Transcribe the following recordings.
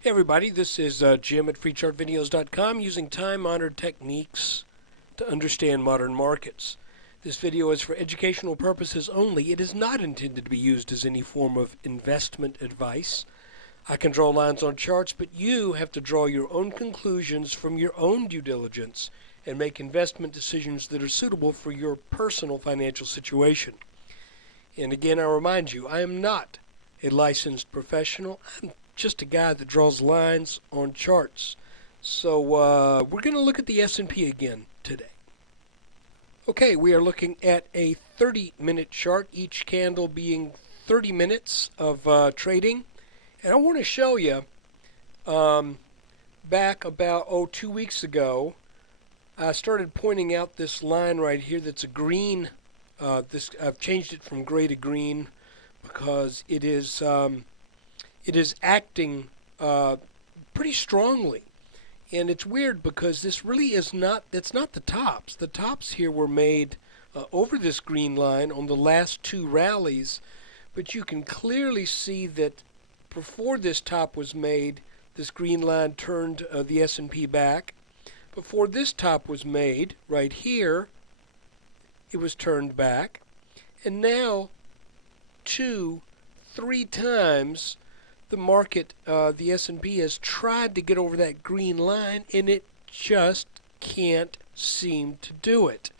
Hey everybody, this is Jim at FreeChartVideos.com using time-honored techniques to understand modern markets. This video is for educational purposes only. It is not intended to be used as any form of investment advice. I can draw lines on charts, but you have to draw your own conclusions from your own due diligence and make investment decisions that are suitable for your personal financial situation. And again, I remind you, I am not a licensed professional. I'm just a guy that draws lines on charts. So we're going to look at the S&P again today. Okay, we are looking at a 30-minute chart, each candle being 30 minutes of trading. And I want to show you back about 2 weeks ago, I started pointing out this line right here that's a green. I've changed it from gray to green because it is acting pretty strongly. And it's weird because this really is not, that's not the tops. The tops here were made over this green line on the last two rallies, but you can clearly see that before this top was made, this green line turned the S&P back. Before this top was made, right here, it was turned back. And now, 3 times, the market, the S&P has tried to get over that green line, and it just can't seem to do it.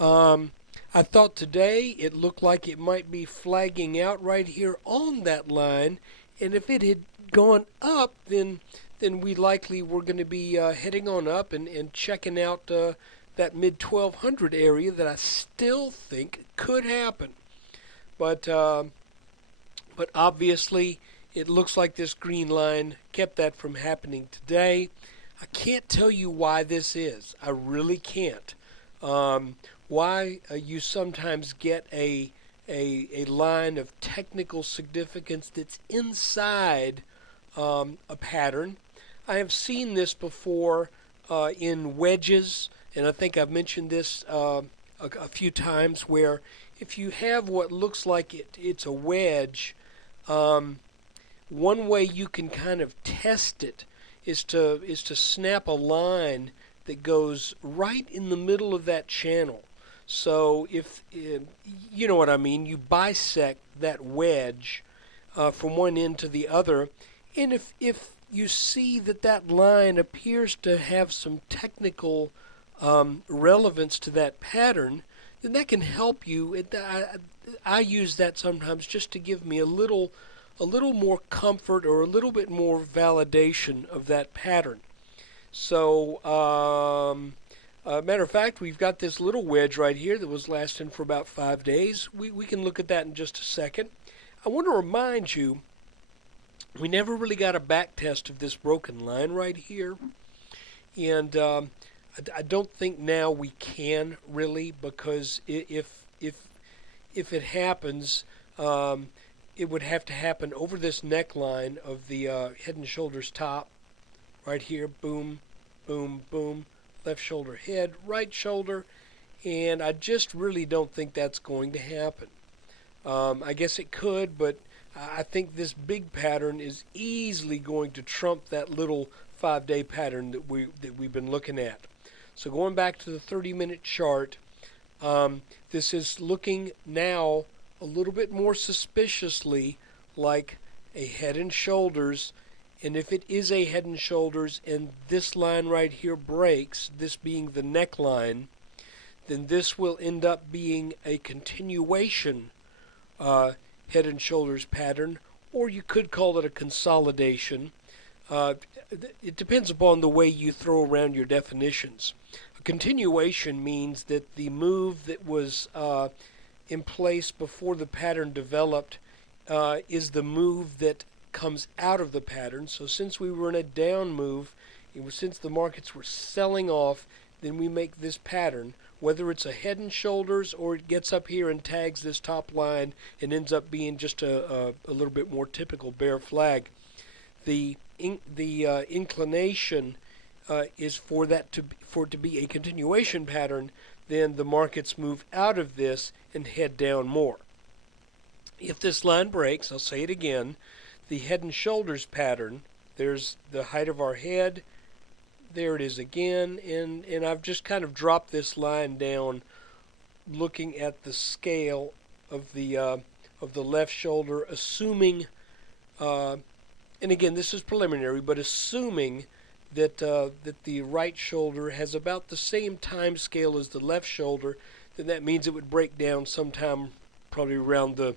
I thought today it looked like it might be flagging out right here on that line, and if it had gone up, then we likely were going to be heading on up and checking out that mid-1200 area that I still think could happen. But obviously, it looks like this green line kept that from happening today. I can't tell you why this is. I really can't. Why you sometimes get a line of technical significance that's inside a pattern. I have seen this before in wedges, and I think I've mentioned this a few times, where if you have what looks like it's a wedge, one way you can kind of test it is to snap a line that goes right in the middle of that channel. So if you know what I mean, you bisect that wedge from one end to the other, and if you see that line appears to have some technical relevance to that pattern, then that can help you. I use that sometimes just to give me a little more comfort or a little bit more validation of that pattern. So, matter of fact, we've got this little wedge right here that was lasting for about 5 days. We can look at that in just a second. I want to remind you, we never really got a back test of this broken line right here. And I don't think now we can really, because if it happens, it would have to happen over this neckline of the Head and Shoulders top, right here. Boom, boom, boom. Left shoulder head, right shoulder, and I just really don't think that's going to happen. I guess it could, but I think this big pattern is easily going to trump that little 5-day pattern that we've been looking at. So going back to the 30-minute chart, this is looking now a little bit more suspiciously like a Head and Shoulders. And if it is a Head and Shoulders and this line right here breaks, this being the neckline, then this will end up being a continuation Head and Shoulders pattern, or you could call it a consolidation. It depends upon the way you throw around your definitions. A continuation means that the move that was in place before the pattern developed is the move that comes out of the pattern. So since we were in a down move, since the markets were selling off, then we make this pattern, whether it's a Head and Shoulders or it gets up here and tags this top line and ends up being just a little bit more typical bear flag. The inclination is for it to be a continuation pattern. Then the markets move out of this and head down more. If this line breaks, I'll say it again, the Head and Shoulders pattern There's the height of our head. There it is again, and I've just kind of dropped this line down, looking at the scale of the left shoulder, assuming, and again this is preliminary, but assuming that that the right shoulder has about the same time scale as the left shoulder, then that means it would break down sometime probably around the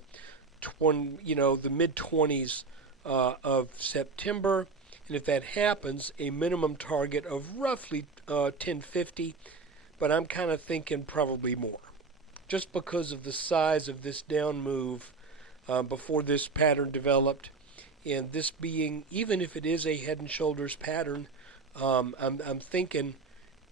the mid-20s of September. And if that happens, a minimum target of roughly 1050, but I'm kind of thinking probably more, just because of the size of this down move before this pattern developed, and this being, even if it is a head and shoulders pattern, I'm thinking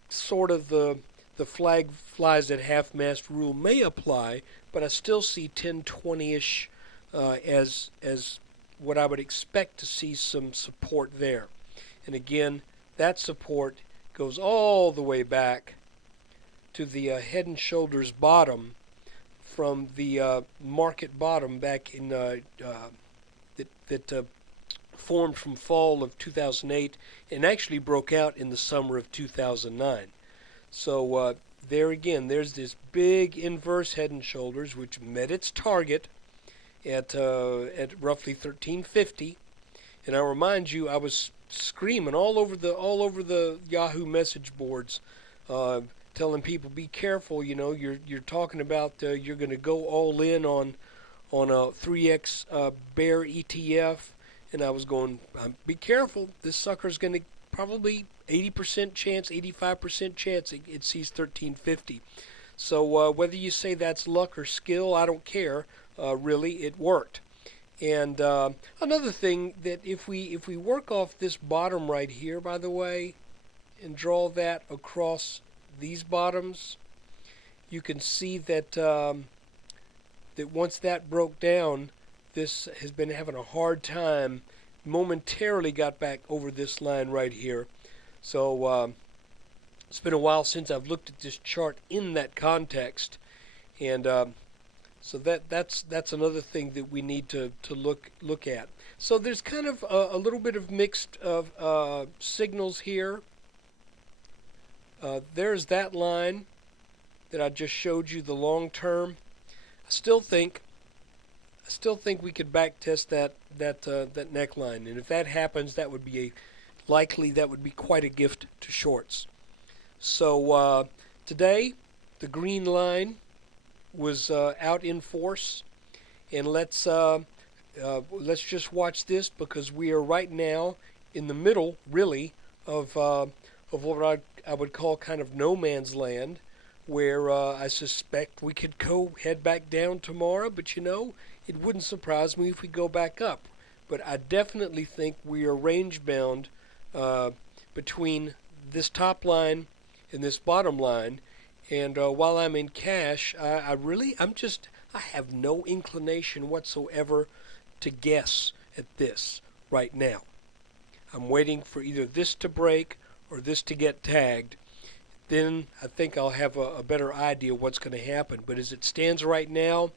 sort of the flag flies at half mast rule may apply, but I still see 1020-ish as what I would expect to see some support there. And again, that support goes all the way back to the head and shoulders bottom from the market bottom back in that formed from fall of 2008 and actually broke out in the summer of 2009. So there again, there's this big inverse head and shoulders which met its target at roughly 1350, and I remind you, I was screaming all over the Yahoo message boards, telling people, be careful. You're talking about you're going to go all in on a 3x bear ETF, and I was going, be careful. This sucker's going to probably 80% chance, 85% chance it sees 1350. So whether you say that's luck or skill, I don't care. Really, it worked. And another thing, that if we work off this bottom right here, by the way, and draw that across these bottoms, you can see that that once that broke down, this has been having a hard time. Momentarily got back over this line right here. So it's been a while since I've looked at this chart in that context, and so that's another thing that we need to look at. So there's kind of a little bit of mixed signals here. There's that line that I just showed you, the long term. I still think we could back test that neckline, and if that happens, that would be quite a gift to shorts. So today, the green line was out in force, and let's just watch this, because we are right now in the middle, really, of what I would call kind of no man's land, where I suspect we could head back down tomorrow, but it wouldn't surprise me if we go back up. But I definitely think we are range bound between this top line and this bottom line. And while I'm in cash, I have no inclination whatsoever to guess at this right now. I'm waiting for either this to break or this to get tagged. Then I think I'll have a better idea what's going to happen. But as it stands right now,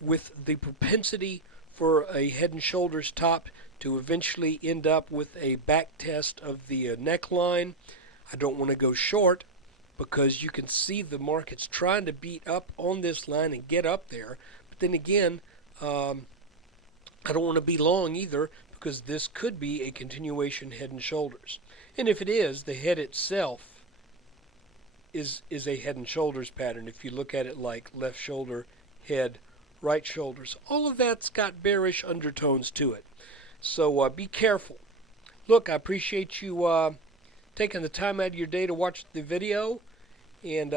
with the propensity for a head and shoulders top to eventually end up with a back test of the neckline, I don't want to go short, because you can see the market's trying to beat up on this line and get up there. But then again, I don't want to be long either, because this could be a continuation head and shoulders. And if it is, the head itself is a head and shoulders pattern. If you look at it like left shoulder, head, right shoulders, all of that's got bearish undertones to it. So be careful. Look, I appreciate you taking the time out of your day to watch the video, and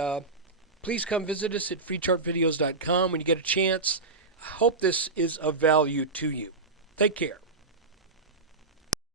please come visit us at freechartvideos.com when you get a chance. I hope this is of value to you. Take care.